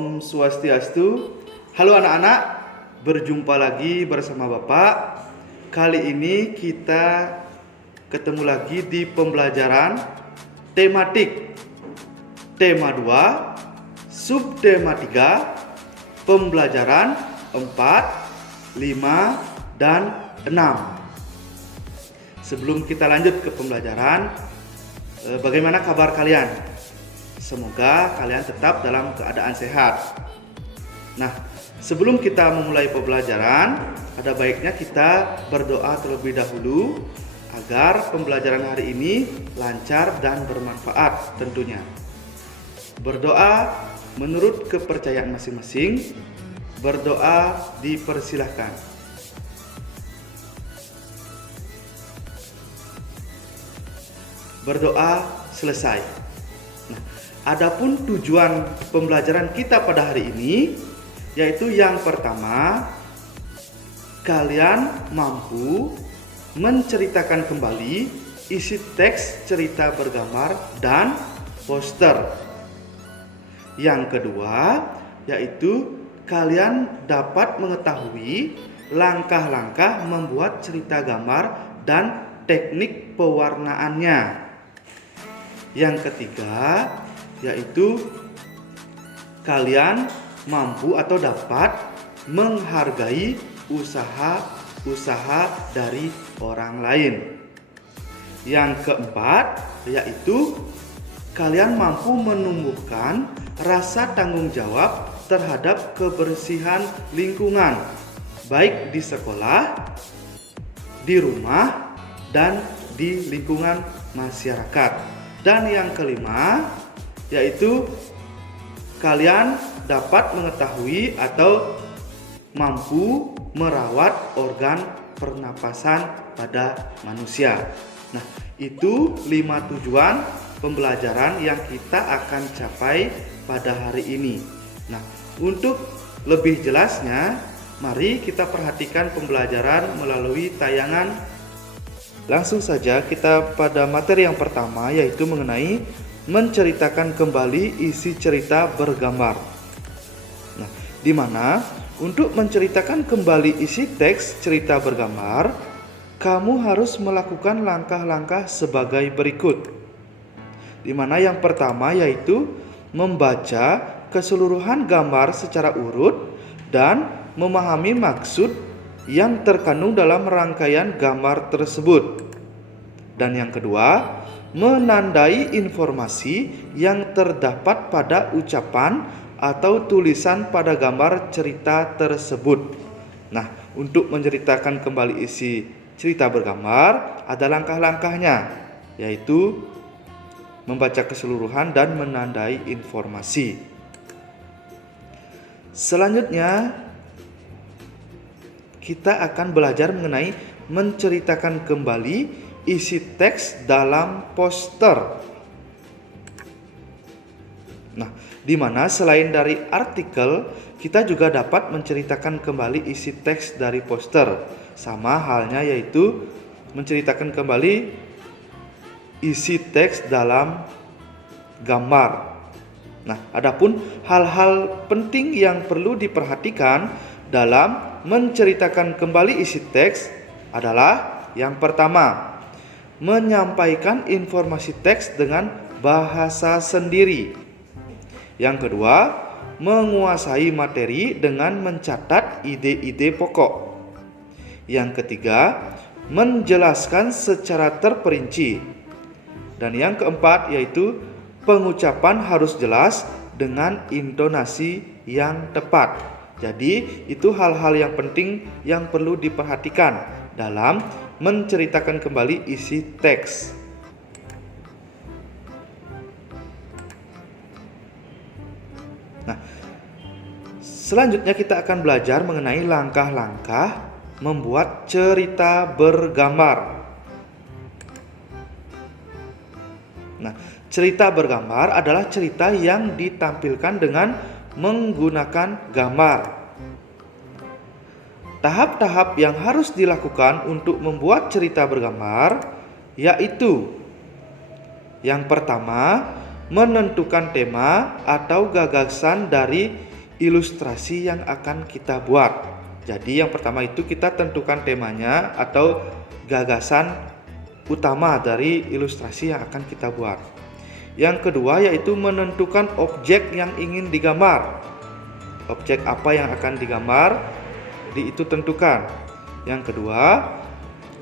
Om Swastiastu. Halo anak-anak, berjumpa lagi bersama Bapak. Kali ini kita ketemu lagi di pembelajaran tematik. Tema 2, subtema 3, pembelajaran 4, 5, dan 6. Sebelum kita lanjut ke pembelajaran, bagaimana kabar kalian? Semoga kalian tetap dalam keadaan sehat. Nah, sebelum kita memulai pembelajaran, ada baiknya kita berdoa terlebih dahulu agar pembelajaran hari ini lancar dan bermanfaat tentunya. Berdoa menurut kepercayaan masing-masing. Berdoa dipersilahkan. Berdoa selesai. Nah, adapun tujuan pembelajaran kita pada hari ini yaitu yang pertama, kalian mampu menceritakan kembali isi teks cerita bergambar dan poster. Yang kedua, yaitu kalian dapat mengetahui langkah-langkah membuat cerita gambar dan teknik pewarnaannya. Yang ketiga, yaitu kalian mampu atau dapat menghargai usaha-usaha dari orang lain. Yang keempat, yaitu kalian mampu menumbuhkan rasa tanggung jawab terhadap kebersihan lingkungan, baik di sekolah, di rumah, dan di lingkungan masyarakat. Dan yang kelima, yaitu kalian dapat mengetahui atau mampu merawat organ pernapasan pada manusia. Nah, itu 5 tujuan pembelajaran yang kita akan capai pada hari ini. Nah, untuk lebih jelasnya, mari kita perhatikan pembelajaran melalui tayangan. Langsung saja kita pada materi yang pertama, yaitu mengenai menceritakan kembali isi cerita bergambar. Nah, di mana untuk menceritakan kembali isi teks cerita bergambar, kamu harus melakukan langkah-langkah sebagai berikut. Di mana yang pertama yaitu membaca keseluruhan gambar secara urut dan memahami maksud yang terkandung dalam rangkaian gambar tersebut. Dan yang kedua, menandai informasi yang terdapat pada ucapan atau tulisan pada gambar cerita tersebut. Nah, untuk menceritakan kembali isi cerita bergambar, ada langkah-langkahnya, yaitu membaca keseluruhan dan menandai informasi. Selanjutnya, kita akan belajar mengenai menceritakan kembali isi teks dalam poster. Nah, di mana selain dari artikel, kita juga dapat menceritakan kembali isi teks dari poster. Sama halnya yaitu menceritakan kembali isi teks dalam gambar. Nah, adapun hal-hal penting yang perlu diperhatikan dalam menceritakan kembali isi teks adalah yang pertama, menyampaikan informasi teks dengan bahasa sendiri. Yang kedua, menguasai materi dengan mencatat ide-ide pokok. Yang ketiga, menjelaskan secara terperinci. Dan yang keempat yaitu pengucapan harus jelas dengan intonasi yang tepat. Jadi itu hal-hal yang penting yang perlu diperhatikan dalam menceritakan kembali isi teks. Nah, selanjutnya kita akan belajar mengenai langkah-langkah membuat cerita bergambar. Nah, cerita bergambar adalah cerita yang ditampilkan dengan menggunakan gambar. Tahap-tahap yang harus dilakukan untuk membuat cerita bergambar yaitu yang pertama, menentukan tema atau gagasan dari ilustrasi yang akan kita buat. Jadi yang pertama itu kita tentukan temanya atau gagasan utama dari ilustrasi yang akan kita buat. Yang kedua yaitu menentukan objek yang ingin digambar. Objek apa yang akan digambar, jadi itu tentukan. Yang kedua,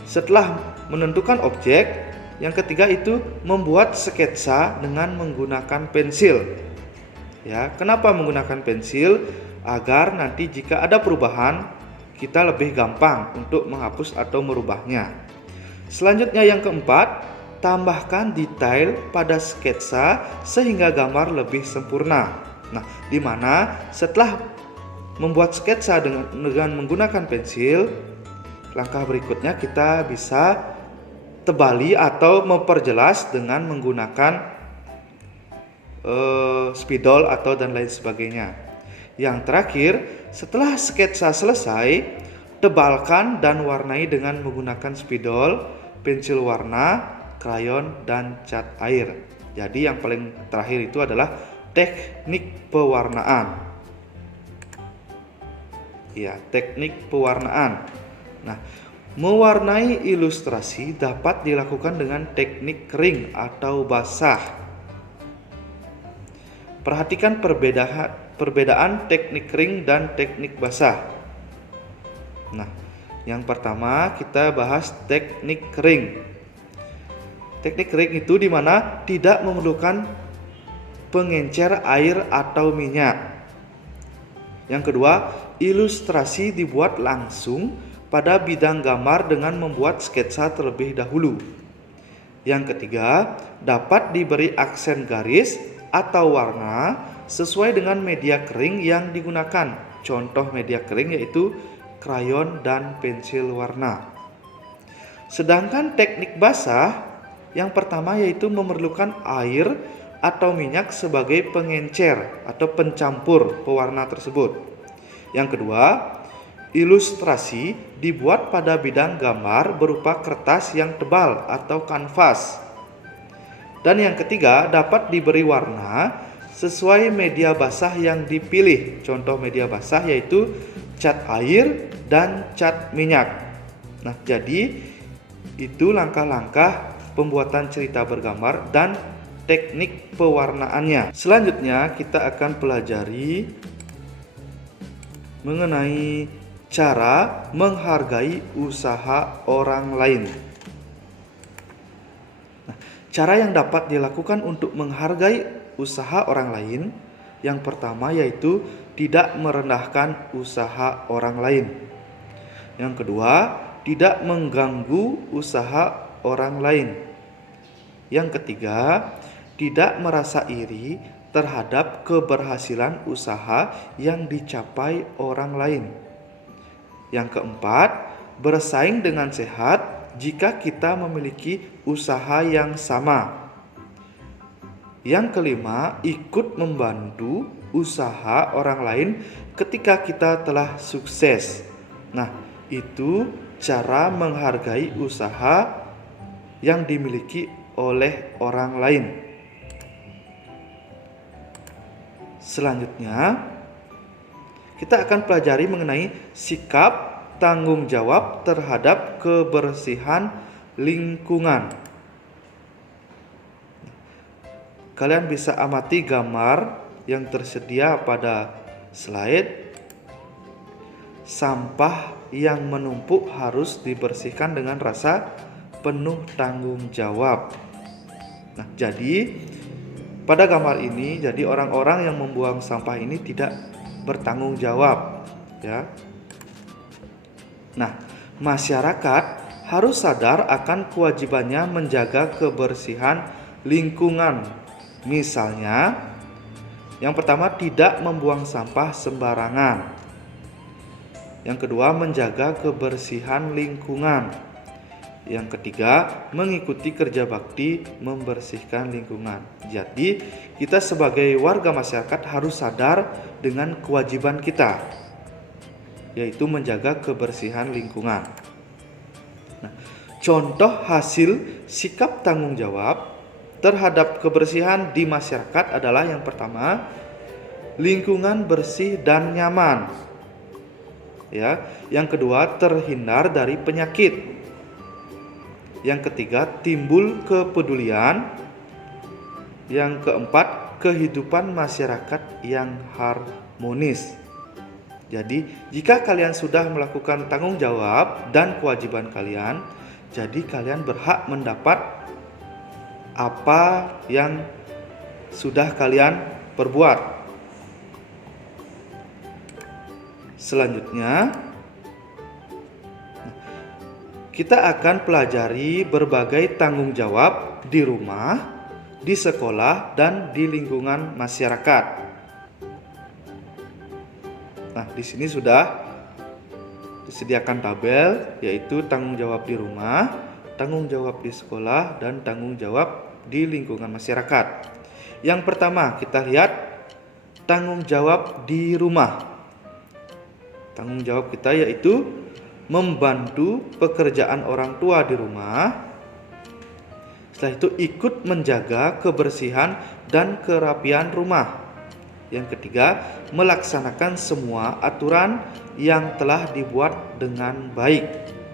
setelah menentukan objek, yang ketiga itu membuat sketsa dengan menggunakan pensil. Ya, kenapa menggunakan pensil? Agar nanti jika ada perubahan, kita lebih gampang untuk menghapus atau merubahnya. Selanjutnya yang keempat, tambahkan detail pada sketsa sehingga gambar lebih sempurna. Nah, di mana setelah membuat sketsa dengan menggunakan pensil, langkah berikutnya kita bisa tebali atau memperjelas dengan menggunakan spidol atau dan lain sebagainya. Yang terakhir, setelah sketsa selesai, tebalkan dan warnai dengan menggunakan spidol, pensil warna, krayon, dan cat air. Jadi yang paling terakhir itu adalah teknik pewarnaan. Ya, teknik pewarnaan. Nah, mewarnai ilustrasi dapat dilakukan dengan teknik kering atau basah. Perhatikan perbedaan teknik kering dan teknik basah. Nah, yang pertama kita bahas teknik kering. Teknik kering itu di mana tidak memerlukan pengencer air atau minyak. Yang kedua, ilustrasi dibuat langsung pada bidang gambar dengan membuat sketsa terlebih dahulu. Yang ketiga, dapat diberi aksen garis atau warna sesuai dengan media kering yang digunakan. Contoh media kering yaitu krayon dan pensil warna. Sedangkan teknik basah yang pertama yaitu memerlukan air atau minyak sebagai pengencer atau pencampur pewarna tersebut. Yang kedua, ilustrasi dibuat pada bidang gambar berupa kertas yang tebal atau kanvas. Dan yang ketiga, dapat diberi warna sesuai media basah yang dipilih. Contoh media basah yaitu cat air dan cat minyak. Nah, jadi itu langkah-langkah pembuatan cerita bergambar dan teknik pewarnaannya. Selanjutnya kita akan pelajari mengenai cara menghargai usaha orang lain. Nah, cara yang dapat dilakukan untuk menghargai usaha orang lain, yang pertama yaitu tidak merendahkan usaha orang lain. Yang kedua, tidak mengganggu usaha orang lain. Yang ketiga, tidak merasa iri terhadap keberhasilan usaha yang dicapai orang lain. Yang keempat, bersaing dengan sehat jika kita memiliki usaha yang sama. Yang kelima, ikut membantu usaha orang lain ketika kita telah sukses. Nah, itu cara menghargai usaha yang dimiliki oleh orang lain. Selanjutnya, kita akan pelajari mengenai sikap tanggung jawab terhadap kebersihan lingkungan. Kalian bisa amati gambar yang tersedia pada slide. Sampah yang menumpuk harus dibersihkan dengan rasa penuh tanggung jawab. Nah, jadi pada gambar ini, jadi orang-orang yang membuang sampah ini tidak bertanggung jawab, ya. Nah, masyarakat harus sadar akan kewajibannya menjaga kebersihan lingkungan. Misalnya, yang pertama tidak membuang sampah sembarangan. Yang kedua, menjaga kebersihan lingkungan. Yang ketiga, mengikuti kerja bakti membersihkan lingkungan. Jadi, kita sebagai warga masyarakat harus sadar dengan kewajiban kita, yaitu menjaga kebersihan lingkungan. Nah, contoh hasil sikap tanggung jawab terhadap kebersihan di masyarakat adalah yang pertama, lingkungan bersih dan nyaman. Ya, yang kedua, terhindar dari penyakit. Yang ketiga, timbul kepedulian. Yang keempat, kehidupan masyarakat yang harmonis. Jadi, jika kalian sudah melakukan tanggung jawab dan kewajiban kalian, jadi kalian berhak mendapat apa yang sudah kalian perbuat. Selanjutnya, kita akan pelajari berbagai tanggung jawab di rumah, di sekolah, dan di lingkungan masyarakat. Nah, di sini sudah disediakan tabel, yaitu tanggung jawab di rumah, tanggung jawab di sekolah, dan tanggung jawab di lingkungan masyarakat. Yang pertama, kita lihat tanggung jawab di rumah. Tanggung jawab kita yaitu membantu pekerjaan orang tua di rumah. Setelah itu, ikut menjaga kebersihan dan kerapian rumah. Yang ketiga, melaksanakan semua aturan yang telah dibuat dengan baik.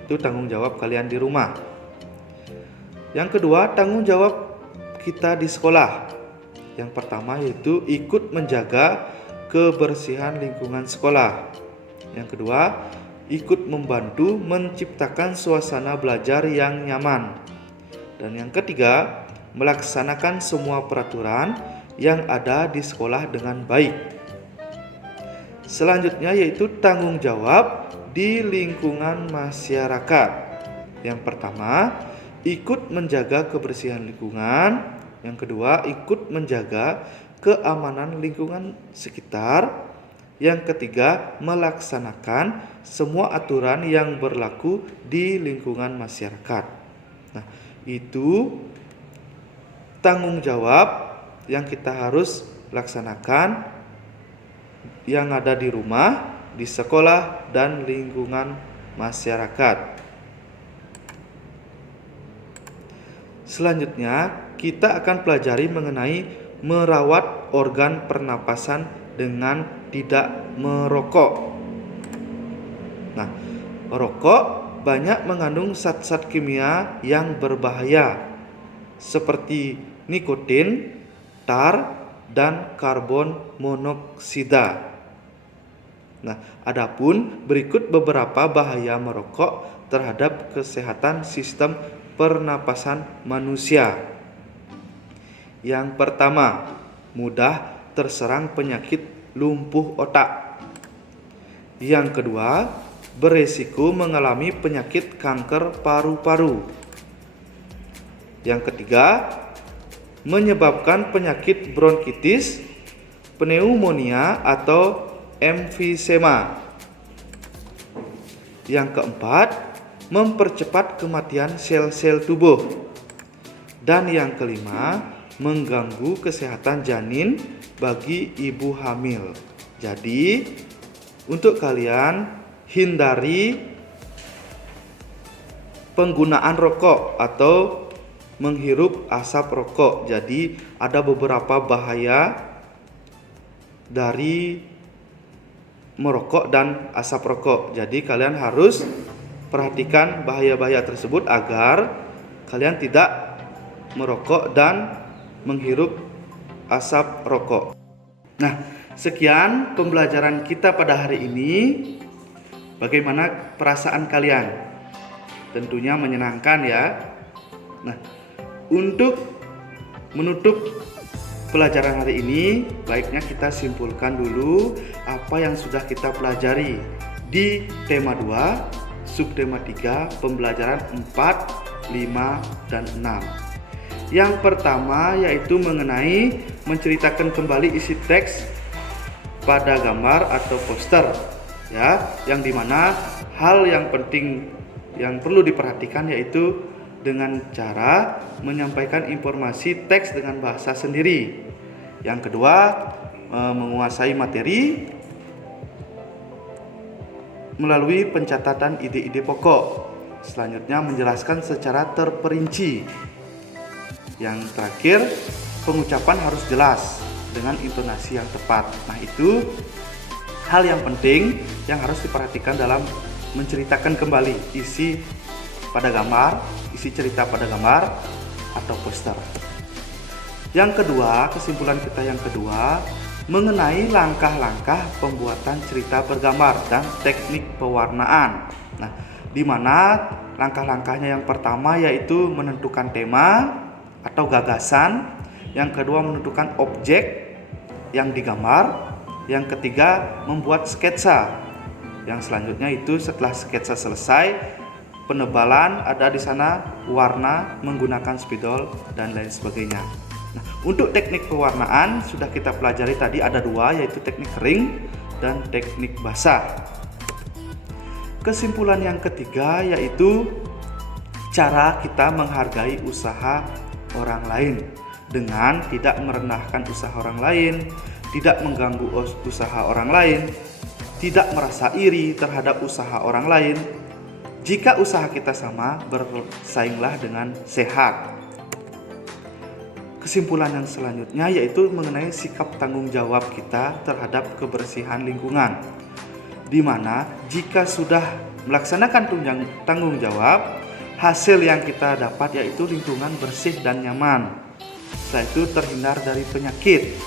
Itu tanggung jawab kalian di rumah. Yang kedua, tanggung jawab kita di sekolah. Yang pertama yaitu ikut menjaga kebersihan lingkungan sekolah. Yang kedua, ikut membantu menciptakan suasana belajar yang nyaman. Dan yang ketiga, melaksanakan semua peraturan yang ada di sekolah dengan baik. Selanjutnya yaitu tanggung jawab di lingkungan masyarakat. Yang pertama, ikut menjaga kebersihan lingkungan. Yang kedua, ikut menjaga keamanan lingkungan sekitar. Yang ketiga, melaksanakan semua aturan yang berlaku di lingkungan masyarakat. Nah, itu tanggung jawab yang kita harus laksanakan yang ada di rumah, di sekolah, dan lingkungan masyarakat. Selanjutnya, kita akan pelajari mengenai merawat organ pernapasan dengan tidak merokok. Nah, merokok banyak mengandung zat-zat kimia yang berbahaya seperti nikotin, tar, dan karbon monoksida. Nah, adapun berikut beberapa bahaya merokok terhadap kesehatan sistem pernapasan manusia. Yang pertama, mudah terserang penyakit lumpuh otak. Yang kedua, beresiko mengalami penyakit kanker paru-paru. Yang ketiga, menyebabkan penyakit bronkitis, pneumonia, atau emfisema. Yang keempat, mempercepat kematian sel-sel tubuh. Dan yang kelima, mengganggu kesehatan janin bagi ibu hamil. Jadi, untuk kalian hindari penggunaan rokok atau menghirup asap rokok. Jadi ada beberapa bahaya dari merokok dan asap rokok. Jadi kalian harus perhatikan bahaya-bahaya tersebut agar kalian tidak merokok dan menghirup asap rokok. Nah, sekian pembelajaran kita pada hari ini. Bagaimana perasaan kalian? Tentunya menyenangkan ya. Nah, untuk menutup pelajaran hari ini, baiknya kita simpulkan dulu apa yang sudah kita pelajari di tema 2, subtema 3, pembelajaran 4, 5, dan 6. Yang pertama yaitu mengenai menceritakan kembali isi teks pada gambar atau poster, ya, yang dimana hal yang penting yang perlu diperhatikan yaitu dengan cara menyampaikan informasi teks dengan bahasa sendiri. Yang kedua, menguasai materi melalui pencatatan ide-ide pokok. Selanjutnya, menjelaskan secara terperinci. Yang terakhir, pengucapan harus jelas dengan intonasi yang tepat. Nah, itu hal yang penting yang harus diperhatikan dalam menceritakan kembali isi pada gambar, isi cerita pada gambar atau poster. Yang kedua, kesimpulan kita yang kedua mengenai langkah-langkah pembuatan cerita bergambar dan teknik pewarnaan. Nah, di mana langkah-langkahnya yang pertama yaitu menentukan tema atau gagasan, yang kedua menentukan objek yang digambar, yang ketiga membuat sketsa. Yang selanjutnya itu setelah sketsa selesai, penebalan ada di sana, warna menggunakan spidol dan lain sebagainya. Nah, untuk teknik pewarnaan sudah kita pelajari tadi ada dua, yaitu teknik kering dan teknik basah. Kesimpulan yang ketiga yaitu cara kita menghargai usaha orang lain dengan tidak merendahkan usaha orang lain, tidak mengganggu usaha orang lain, tidak merasa iri terhadap usaha orang lain. Jika usaha kita sama, bersainglah dengan sehat. Kesimpulan yang selanjutnya yaitu mengenai sikap tanggung jawab kita terhadap kebersihan lingkungan, di mana jika sudah melaksanakan tanggung jawab, hasil yang kita dapat yaitu lingkungan bersih dan nyaman. Setelah itu terhindar dari penyakit.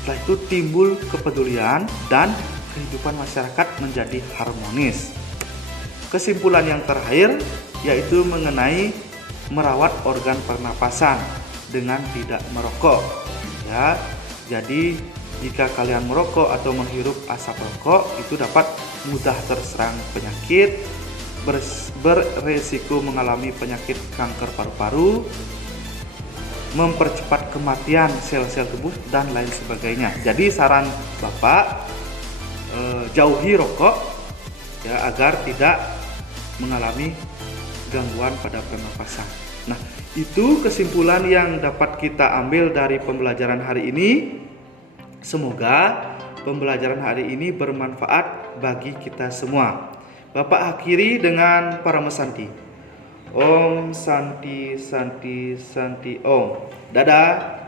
Setelah itu timbul kepedulian dan kehidupan masyarakat menjadi harmonis. Kesimpulan yang terakhir yaitu mengenai merawat organ pernapasan dengan tidak merokok. Ya, jadi jika kalian merokok atau menghirup asap rokok itu dapat mudah terserang penyakit, beresiko mengalami penyakit kanker paru-paru, mempercepat kematian sel-sel tubuh dan lain sebagainya. Jadi saran Bapak jauhi rokok ya agar tidak mengalami gangguan pada pernapasan. Nah, itu kesimpulan yang dapat kita ambil dari pembelajaran hari ini. Semoga pembelajaran hari ini bermanfaat bagi kita semua. Bapak akhiri dengan Parama Santi. Om Santi Santi Santi Om. Dadah.